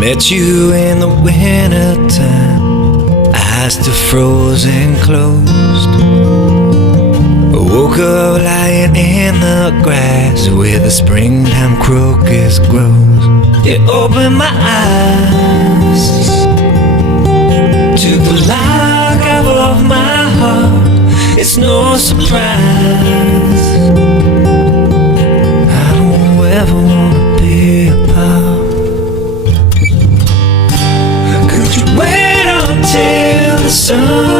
Met you in the winter time, eyes still frozen closed. Woke up lying in the grass where the springtime crocus grows. It opened my eyes to the lock of my heart. It's no surprise I don't ever wanna be apart. Could you wait until the summertime?